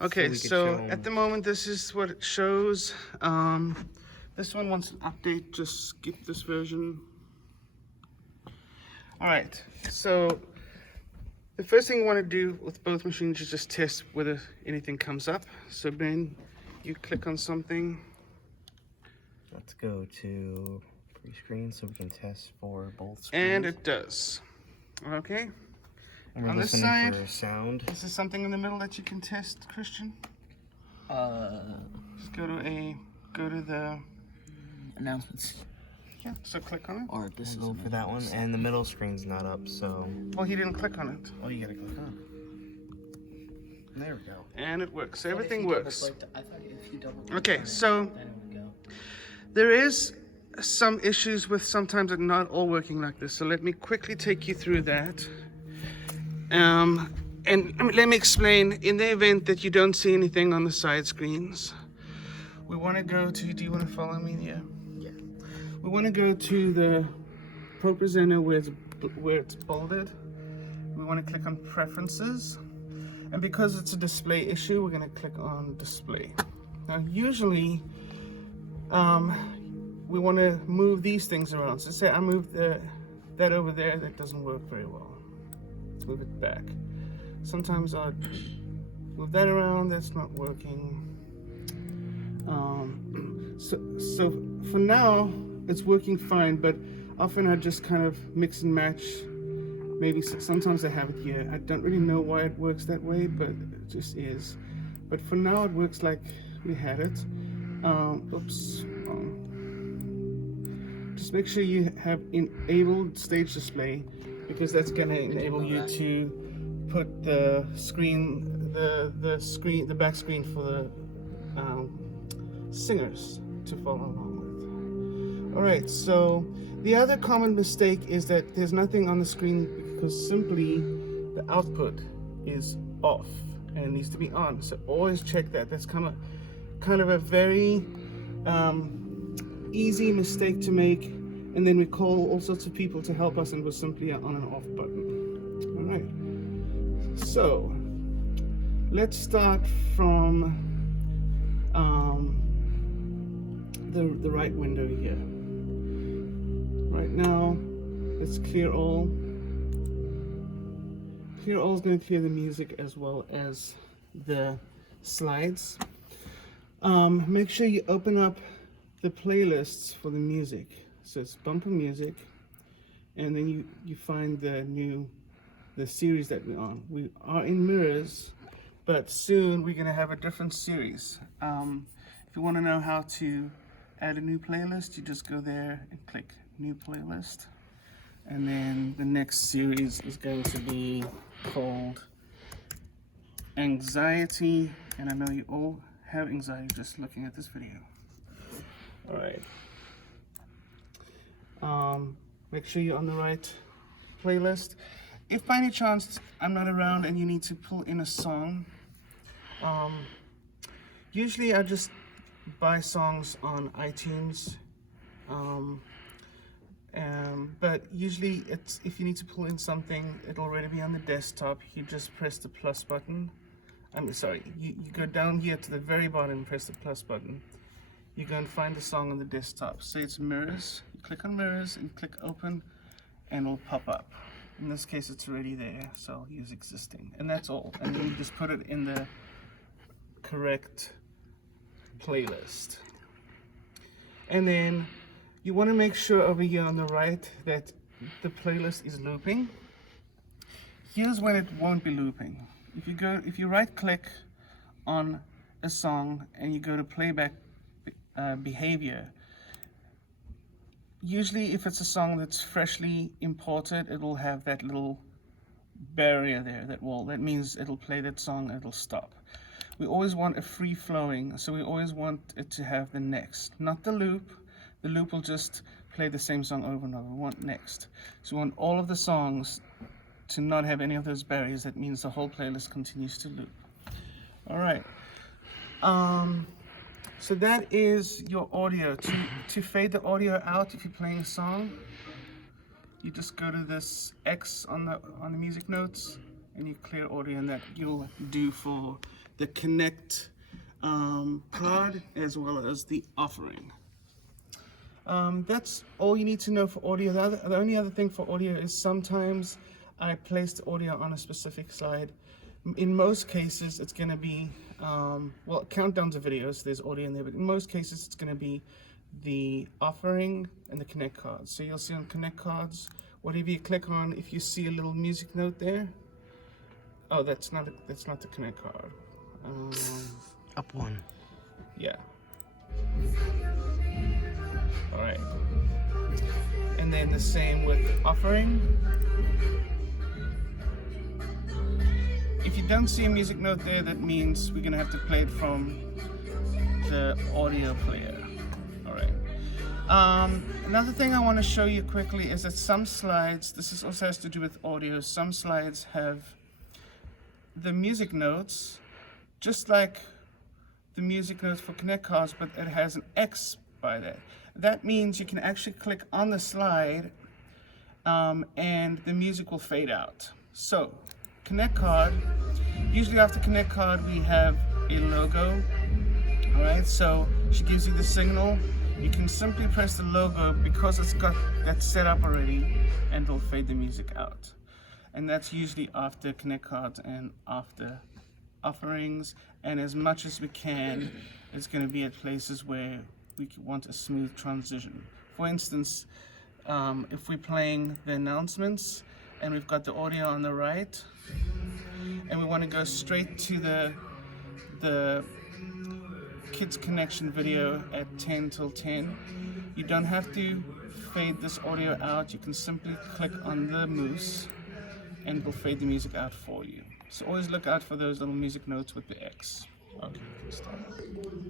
Okay, so at the moment this is what it shows. This one wants an update, just skip this version. Alright, so the first thing you want to do with both machines is just test whether anything comes up. So Ben, you click on something. Let's go to pre-screen so we can test for both screens. And it does. Okay. And we're on this listening side, for sound. Is there something in the middle that you can test, Christian? Just go to the announcements. Yeah, so click on it. Or this is For that one, and the middle screen's not up, so. Well, he didn't click on it. Oh, you gotta click on it. There we go. And it works. Everything works. I thought if you double Okay, so there is some issues with sometimes it not all working like this. So let me quickly take you through that. And let me explain. In the event that you don't see anything on the side screens, we want to go to. Do you want to follow me here? Yeah. We want to go to the Pro Presenter where it's bolded. We want to click on Preferences. And because it's a display issue, we're going to click on Display. Now, usually, we want to move these things around. So say I move that over there, that doesn't work very well. Let's move it back. Sometimes I'll move that around, that's not working. So for now, it's working fine, but often I just kind of mix and match. Maybe sometimes I have it here. I don't really know why it works that way, but it just is. But for now, it works like we had it. Oops. Just make sure you have enabled stage display, because that's going to enable you to put the screen, the back screen for the singers to follow along with. All right. So the other common mistake is that there's nothing on the screen because simply the output is off and it needs to be on. So always check that. That's kind of a very easy mistake to make, and then we call all sorts of people to help us, and we're simply on and off button. All right. So let's start from the right window here. Right now, let's clear all. Clear all is going to clear the music as well as the slides. Make sure you open up the playlists for the music. So it's bumper music, and then you find the series that we're on. We are in mirrors, but soon we're going to have a different series. If you want to know how to add a new playlist, you just go there and click new playlist, and then the next series is going to be called Anxiety, and I know you all have anxiety just looking at this video. All right. Make sure you're on the right playlist. If by any chance I'm not around and you need to pull in a song, usually I just buy songs on iTunes, but usually it's, if you need to pull in something, it'll already be on the desktop. You just press the plus button. You go down here to the very bottom and press the plus button. You go and find the song on the desktop. Say it's Mirrors. You click on Mirrors and click Open, and it'll pop up. In this case, it's already there, so I'll use Existing. And that's all. And then you just put it in the correct playlist. And then you want to make sure over here on the right that the playlist is looping. Here's when it won't be looping. If you right click on a song and you go to playback behavior, usually if it's a song that's freshly imported, it'll have that little barrier there that means it'll play that song and it'll stop. We always want a free flowing, so we always want it to have the next, not the loop. The loop will just play the same song over and over. We want next. So we want all of the songs to not have any of those barriers. That means the whole playlist continues to loop. All right. So that is your audio. To fade the audio out, if you're playing a song, you just go to this X on the music notes and you clear audio, and that you'll do for the connect card as well as the offering. That's all you need to know for audio. The only other thing for audio is sometimes I place the audio on a specific slide. In most cases, it's going to be, well, countdowns of videos, there's audio in there, but in most cases, it's going to be the offering and the connect cards. So you'll see on connect cards, whatever you click on, if you see a little music note there, oh, that's not the connect card. Up one. Yeah. All right. And then the same with offering. If you don't see a music note there, that means we're gonna have to play it from the audio player. All right. Another thing I want to show you quickly is that some slides, this also has to do with audio, some slides have the music notes, just like the music notes for connect cards, but it has an X by that. That means you can actually click on the slide and the music will fade out. So, connect card, usually after connect card we have a logo. Alright, so she gives you the signal. You can simply press the logo because it's got that set up already and it'll fade the music out. And that's usually after connect cards and after offerings, and as much as we can, it's going to be at places where we want a smooth transition. For instance, if we're playing the announcements and we've got the audio on the right and we want to go straight to the Kids Connection video at 10 till 10, you don't have to fade this audio out. You can simply click on the mouse and it will fade the music out for you. So always look out for those little music notes with the X. Okay, you can start.